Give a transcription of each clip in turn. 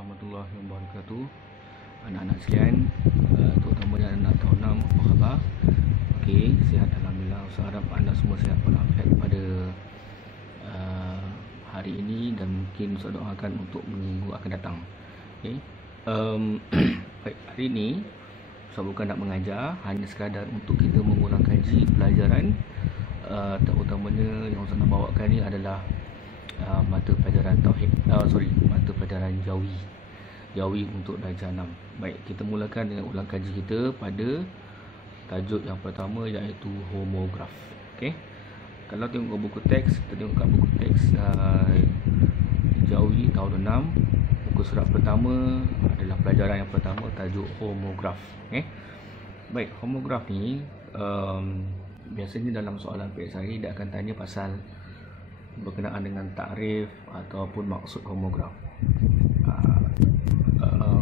warahmatullahi wabarakatuh. Anak-anak sekalian, terutamanya anak tahun 6, apa khabar? Okey, sihat alhamdulillah. Saya harap anda semua sihat walafiat pada hari ini dan mungkin saya doakan untuk minggu akan datang. Okey. Baik, hari ini saya bukan nak mengajar, hanya sekadar untuk kita mengulang kaji pelajaran. Terutamanya yang saya nak bawakan ni adalah mata pelajaran tauhid, mata pelajaran jawi untuk darjah 6. Baik, kita mulakan dengan ulang kaji kita pada tajuk yang pertama, iaitu homograf. Okey. Kalau tengok buku teks, kita tengok kat buku teks jawi tahun 6, buku surat pertama adalah pelajaran yang pertama, tajuk homograf. Okey. Baik, homograf ni biasanya dalam soalan PSI dia akan tanya pasal berkenaan dengan takrif ataupun maksud homograf.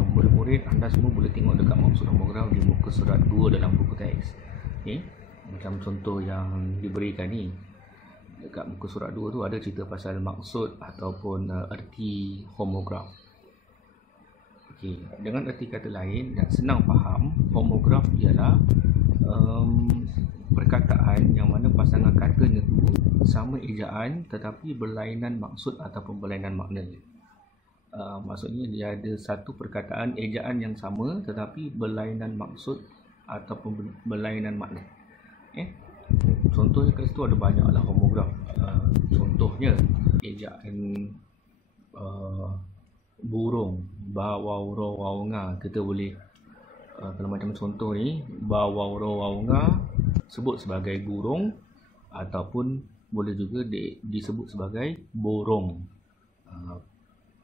Murid-murid anda semua boleh tengok dekat maksud homograf di muka surat 2 dalam buku teks. Okay? Macam contoh yang diberikan ni, dekat muka surat 2 tu ada cerita pasal maksud ataupun erti homograf. Okay. Dengan erti kata lain yang senang faham, homograf ialah perkataan yang mana pasangan katanya tu sama ejaan tetapi berlainan maksud ataupun berlainan makna. Maksudnya dia ada satu perkataan ejaan yang sama tetapi berlainan maksud ataupun berlainan makna. Contohnya kat situ ada banyaklah homograf. Contohnya ejaan burung, bawau rawau nga, kita boleh kalau macam contoh ni, bawau rawau nga sebut sebagai burung ataupun boleh juga disebut sebagai borong.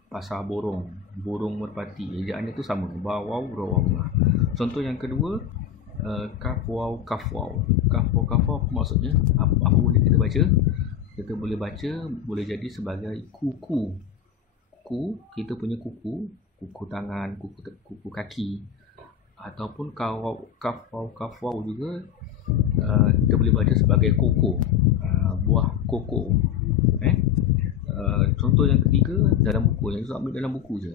Pasar borong, burung merpati, ejaannya tu sama, bawau rawau nga. Contoh yang kedua, kafwau kafwau. Kafwau kafwau maksudnya apa boleh kita baca? Kita boleh baca boleh jadi sebagai kuku. Kuku, kita punya kuku tangan, kuku kaki, ataupun kafwau kafwau juga kita boleh baca sebagai koko, buah koko. Contoh yang ketiga dalam buku, yang saya ambil dalam buku je,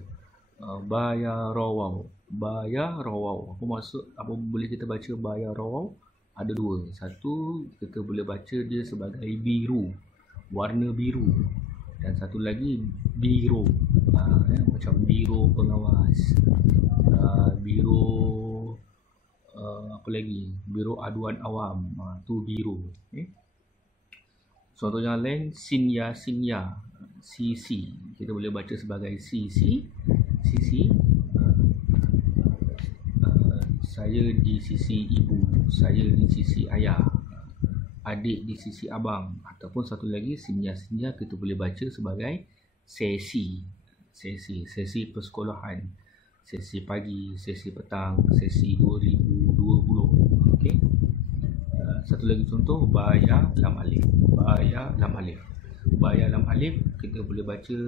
baya rawau. Baya rawau, apa maksud, apa boleh kita baca baya rawau? Ada dua. Satu, kita boleh baca dia sebagai biru, warna biru, dan satu lagi biru, macam biru pengawas, biru apa lagi, biru aduan awam, tu biru. Contoh yang lain, sinya sisi, kita boleh baca sebagai sisi. Saya di sisi ibu, saya di sisi ayah, adik di sisi abang. Ataupun satu lagi, sinya kita boleh baca sebagai sesi persekolahan, sesi pagi, sesi petang, sesi 2020. Okey. Satu lagi contoh, baya lam alif. Baya lam alif kita boleh baca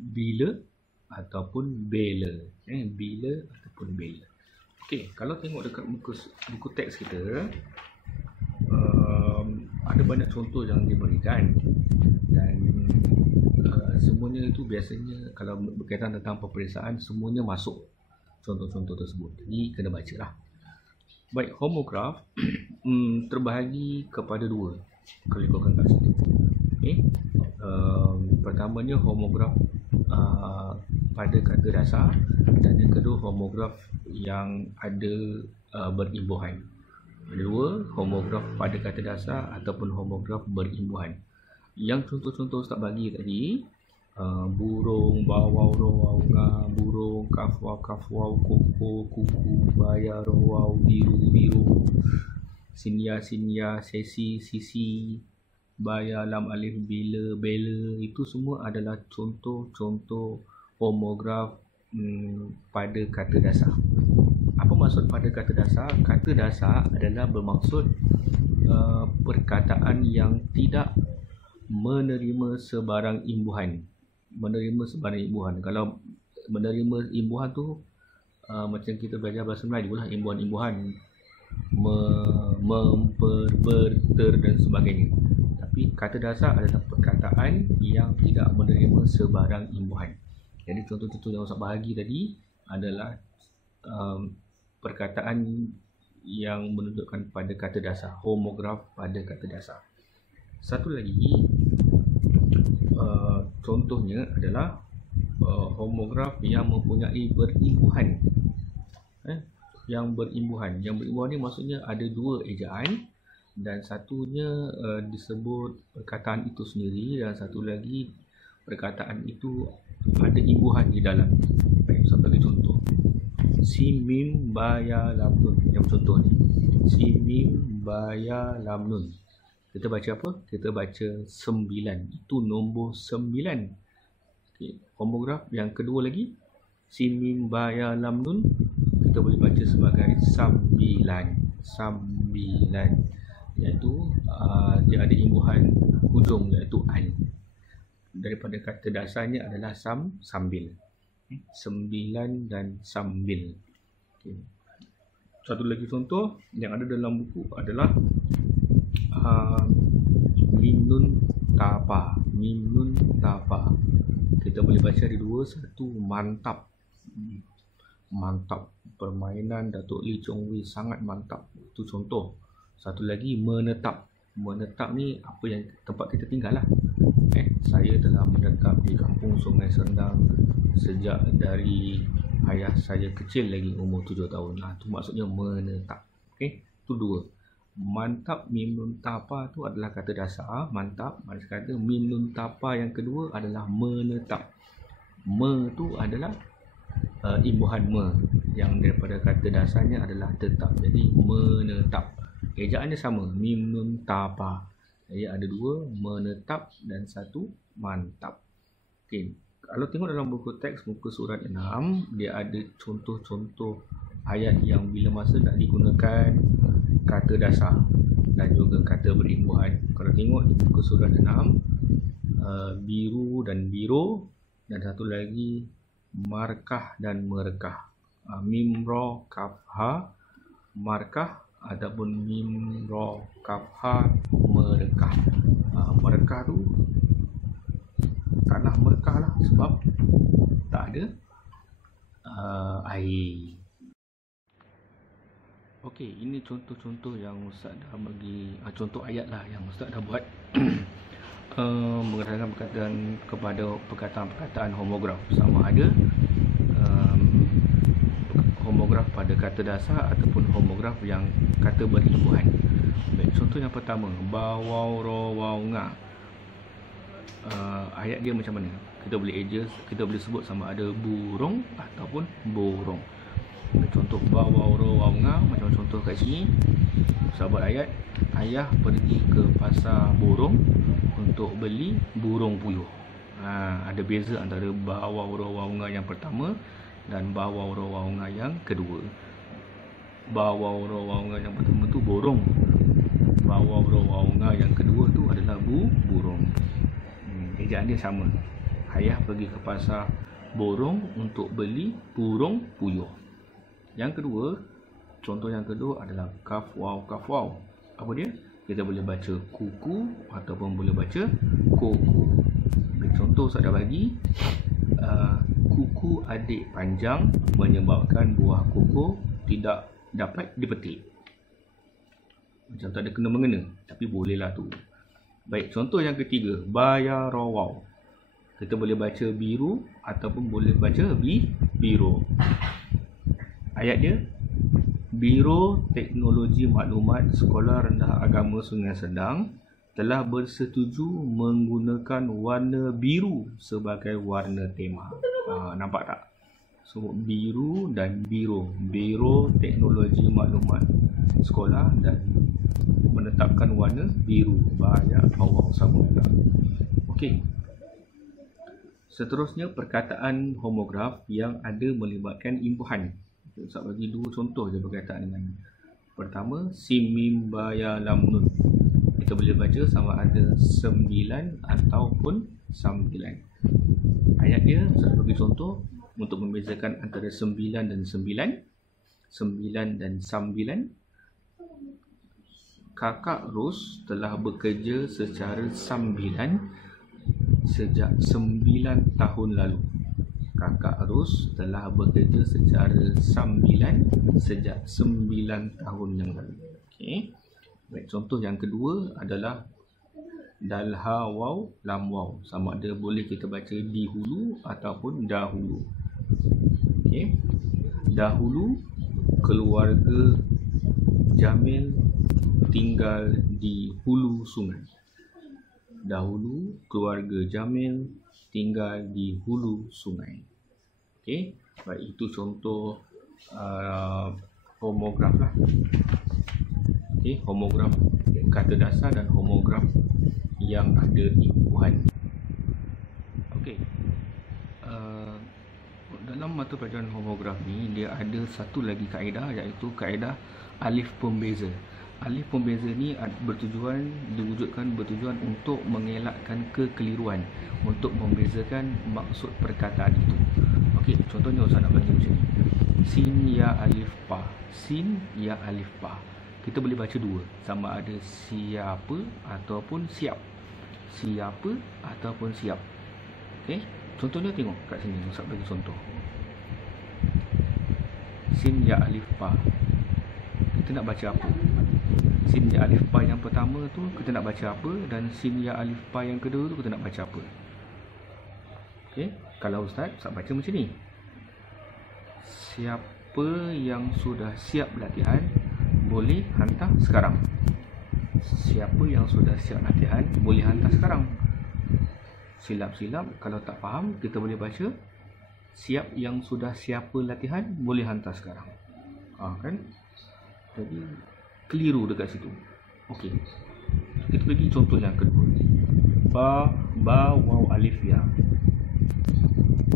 bila ataupun bela. Bila ataupun bela. Okey, kalau tengok dekat buku teks kita, ada banyak contoh yang diberikan dan semuanya itu biasanya kalau berkaitan tentang peperiksaan semuanya masuk contoh-contoh tersebut. Jadi kena baca lah. Baik, homograf terbahagi kepada dua kalau ikutkan kat situ. Pertamanya homograf pada kata dasar, dan yang kedua homograf yang ada berimbuhan. Dua, homograf pada kata dasar ataupun homograf berimbuhan. Yang contoh-contoh Ustaz bagi tadi, burung, bawau rawau nga, burung, kafwau kafwau, koko kuku, baya rawau, biru, sinya sisi, baya lam alif, bila, itu semua adalah contoh-contoh homograf pada kata dasar. Apa maksud pada kata dasar? Kata dasar adalah bermaksud perkataan yang tidak menerima sebarang imbuhan. Kalau menerima imbuhan tu macam kita belajar bahasa Melayu lah, imbuhan-imbuhan, memper, ber, ter dan sebagainya. Tapi Tapi kata dasar adalah perkataan yang tidak menerima sebarang imbuhan. Jadi contoh-contoh yang Ustaz bahagi tadi adalah perkataan yang menunjukkan pada kata dasar, homograf pada kata dasar. Satu lagi contohnya adalah homograf yang mempunyai berimbuhan. Yang berimbuhan ni maksudnya ada dua ejaan, dan satunya disebut perkataan itu sendiri, dan satu lagi perkataan itu ada imbuhan di dalam. Baik, sebagai contoh, si mim baya lam nun. Yang contoh ni, si mim baya lam nun. Kita baca apa? Kita baca 9. Itu nombor 9. Okay. Homograf yang kedua lagi, si mim baya lam nun, kita boleh baca sebagai 9. Iaitu dia ada imbuhan hujung, iaitu an. Daripada kata dasarnya adalah sambil. 9 dan sambil. Okay. Satu lagi contoh yang ada dalam buku adalah mim nun tapa. Mim nun tapa. Kita boleh baca ada dua. Satu, mantap. Mantap. Permainan Datuk Lee Chong Wei sangat mantap. Itu contoh. Satu lagi, menetap. Menetap ni apa yang tempat kita tinggal lah. Saya telah menetap di kampung Sungai Sendang sejak dari ayah saya kecil lagi, umur 7 tahun. Itu maksudnya menetap. Okay? Itu dua. Mantap, mim nun tapa tu adalah kata dasar, mantap. Maksud kata mim nun tapa yang kedua adalah menetap. Me tu adalah imbuhan me, yang daripada kata dasarnya adalah tetap. Jadi menetap. Ejaannya sama, mim nun tapa. Jadi ada dua, menetap dan satu, mantap. Okay. Kalau tengok dalam buku teks muka surat 6, dia ada contoh-contoh ayat yang bila masa nak digunakan kata dasar dan juga kata berimbuhan. Kalau tengok di muka surat 6, biru dan biro, dan satu lagi markah dan merekah. Mim ra kaf ha markah ataupun mim ra kaf ha merekah. Merekah tu tanah merekah lah, sebab tak ada air. Okey, ini contoh-contoh yang Ustaz dah bagi, contoh ayat lah yang Ustaz dah buat mengenai perkataan kepada perkataan-perkataan homograf, sama ada homograf pada kata dasar ataupun homograf yang kata berimbuhan. Baik, contoh yang pertama, ba waw ro waw nga. Ayat dia macam mana? Kita boleh adjust, kita boleh sebut sama ada burung ataupun borong. Contoh ba waw ro waw nga, macam contoh kat sini. Sahabat ayat, ayah pergi ke pasar borong untuk beli burung puyuh. Ada beza antara ba waw ro waw nga yang pertama dan ba waw ro waw nga yang kedua. Ba waw ro waw nga yang pertama tu borong. Ba waw ro waw nga yang kedua tu adalah burung. Ejaan dia sama. Ayah pergi ke pasar borong untuk beli burung puyuh. Yang kedua, contoh yang kedua adalah kaf waw kaf waw. Apa dia? Kita boleh baca kuku ataupun boleh baca koko. Contoh saya dah bagi, kuku adik panjang menyebabkan buah koko tidak dapat dipetik. Macam tak ada kena-mengena, tapi bolehlah tu. Baik, contoh yang ketiga, baya rawaw. Kita boleh baca biru ataupun boleh baca biro. Ayat dia, Biro Teknologi Maklumat Sekolah Rendah Agama Sungai Sendang telah bersetuju menggunakan warna biru sebagai warna tema. Nampak tak? So, biru dan biro. Biro Teknologi Maklumat Sekolah dan menetapkan warna biru. Banyak awal sama juga. Okey. Seterusnya, perkataan homograf yang ada melibatkan imbuhan. Ustaz bagi dua contoh je berkaitan dengan. Pertama, sim mim baya lam nun. Kita boleh baca sama ada 9 ataupun 9. Ayat dia, Ustaz bagi contoh untuk membezakan antara 9 dan 9. 9 dan 9. Kakak Ros telah bekerja secara sambilan sejak 9 tahun lalu. Kakak Ros telah bekerja secara sambilan sejak 9 tahun yang lalu. Okey. Baik, contoh yang kedua adalah dalha waw lam waw. Sama ada boleh kita baca di hulu ataupun dahulu. Okey. Dahulu keluarga Jamil tinggal di hulu sungai. Dahulu keluarga Jamil tinggal di hulu sungai. Okey, baik, itu contoh homograf lah. Okey, homograf kata dasar dan homograf yang ada imbuhan. Okey, dalam mata pelajaran homograf ni dia ada satu lagi kaedah, iaitu kaedah alif pembeza. Alif pembeza ni diwujudkan bertujuan untuk mengelakkan kekeliruan, untuk membezakan maksud perkataan itu. Okey, contohnya Ustaz nak bagi macam ni. Sin ya alif pa. Sin ya alif pa. Kita boleh baca dua, sama ada siapa ataupun siap. Siapa ataupun siap. Okey, contohnya tengok kat sini, Ustaz bagi contoh. Sin ya alif pa. Kita nak baca apa? Sin ya alif pa yang pertama tu kita nak baca apa, dan sin ya alif pa yang kedua tu kita nak baca apa? Okey, kalau Ustaz baca macam ni. Siapa yang sudah siap latihan boleh hantar sekarang. Siapa yang sudah siap latihan boleh hantar sekarang. Silap-silap kalau tak faham, kita boleh baca siap yang sudah siapa latihan boleh hantar sekarang. Kan? Jadi keliru dekat situ. Okey, kita pergi contoh yang kedua. Ba waw alif ya.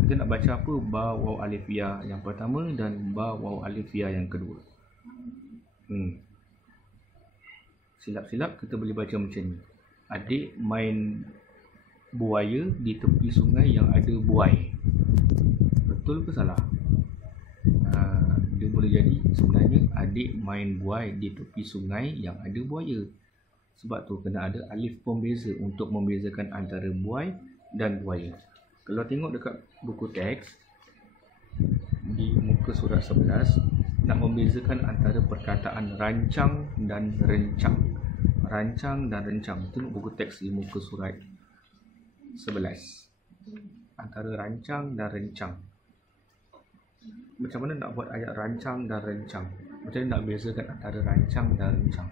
Kita nak baca apa? Ba waw alif ya yang pertama dan ba waw alif ya yang kedua. Silap-silap kita boleh baca macam ni. Adik main buaya di tepi sungai yang ada buai. Betul ke salah? Dia boleh jadi sebenarnya adik main buai di tepi sungai yang ada buaya. Sebab tu kena ada alif pembeza untuk membezakan antara buai dan buaya. Kalau tengok dekat buku teks di muka surat 11, nak membezakan antara perkataan rancang dan rencang. Rancang dan rencang. Tengok buku teks di muka surat 11. Antara rancang dan rencang. Macam mana nak buat ayat rancang dan rencang? Macam mana nak bezakan antara rancang dan rencang?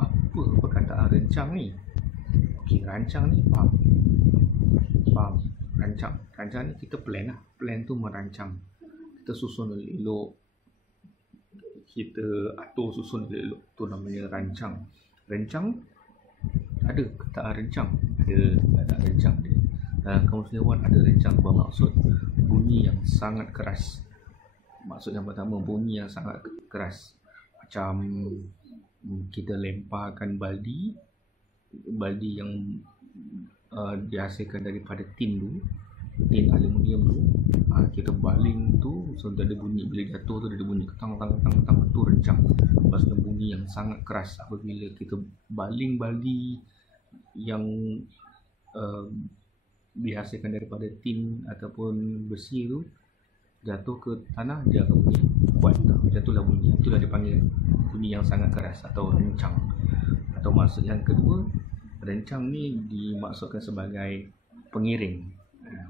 Apa perkataan rencang ni? Okey, rancang ni faham. Rancang. Rancang ni kita plan lah. Plan tu merancang. Kita susun elok. Kita atur susun elok. Tu namanya rancang. Rencang ada perkataan rencang. Ada rencang dia. Dalam kamus Dewan ada rencang bermaksud bunyi yang sangat keras. Maksud yang pertama, bunyi yang sangat keras. Macam kita lemparkan baldi yang dihasilkan daripada tin aluminium tu. Kita baling tu, so ada bunyi. Bila jatuh tu ada bunyi ketang tang tang tang. Tu rencang. Maksudnya bunyi yang sangat keras. Apabila kita baling baldi yang dihasilkan daripada tin ataupun besi tu, jatuh ke tanah, dia akan bunyi kuat. Jatuhlah bunyi. Itulah dipanggil bunyi yang sangat keras atau rencang. Atau maksud yang kedua, rencang ni dimaksudkan sebagai pengiring.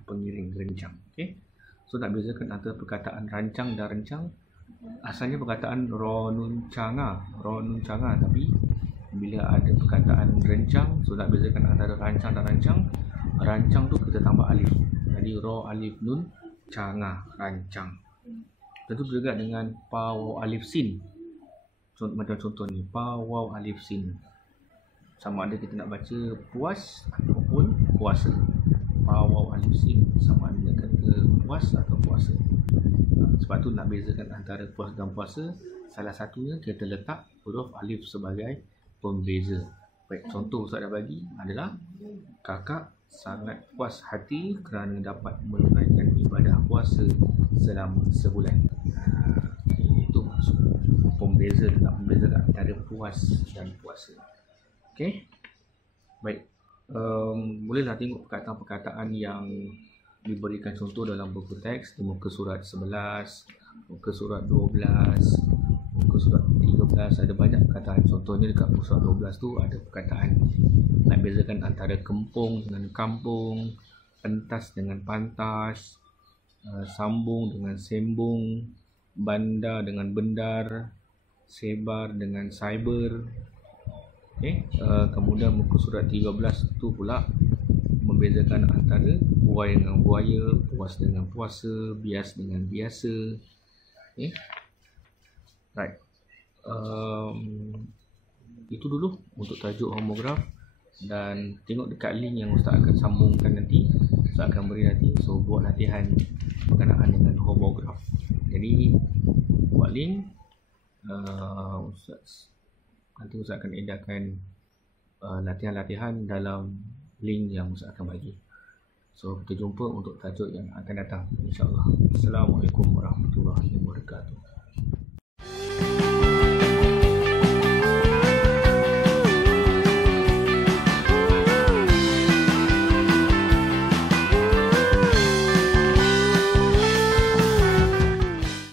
Pengiring rencang. Okay? So nak bezakan antara perkataan rancang dan rencang, asalnya perkataan ronun canga, tapi bila ada perkataan rencang, so nak bezakan antara rancang dan rancang. Rancang tu kita tambah alif. Jadi ro alif nun canga, rancang. Tentu juga dengan pa waw alif sin. Macam contoh ni, pa waw alif sin. Sama ada kita nak baca puas ataupun puasa. Pa waw alif sin sama ada dengan kata puas atau puasa. Sebab tu nak bezakan antara puas dan puasa, salah satunya kita letak huruf alif sebagai pembeza. Baik, contoh Ustaz dah bagi adalah kakak sangat puas hati kerana dapat menunaikan ibadah puasa selama sebulan. Itu maksud pembeza, nak membezakan antara puas dan puasa. Okey. Baik. Bolehlah tengok perkataan-perkataan yang diberikan contoh dalam buku teks di muka surat 11, muka surat 12, muka surat 13. Ada banyak perkataan. Contohnya dekat muka surat 12 tu ada perkataan nak bezakan antara kempung dengan kampung, pentas dengan pantas, sambung dengan sembung, bandar dengan bendar, sebar dengan cyber. Kemudian muka surat 13 tu pula membezakan antara buaya dengan buaya, puas dengan puasa, bias dengan biasa. Right. Itu dulu untuk tajuk homograf, dan tengok dekat link yang Ustaz akan sambungkan nanti. Ustaz akan beri nanti, so buat latihan berkenaan dengan homograf. Jadi buat link, nanti Ustaz akan edarkan latihan-latihan dalam link yang Ustaz akan bagi. So kita jumpa untuk tajuk yang akan datang, insyaAllah. Assalamualaikum warahmatullahi wabarakatuh.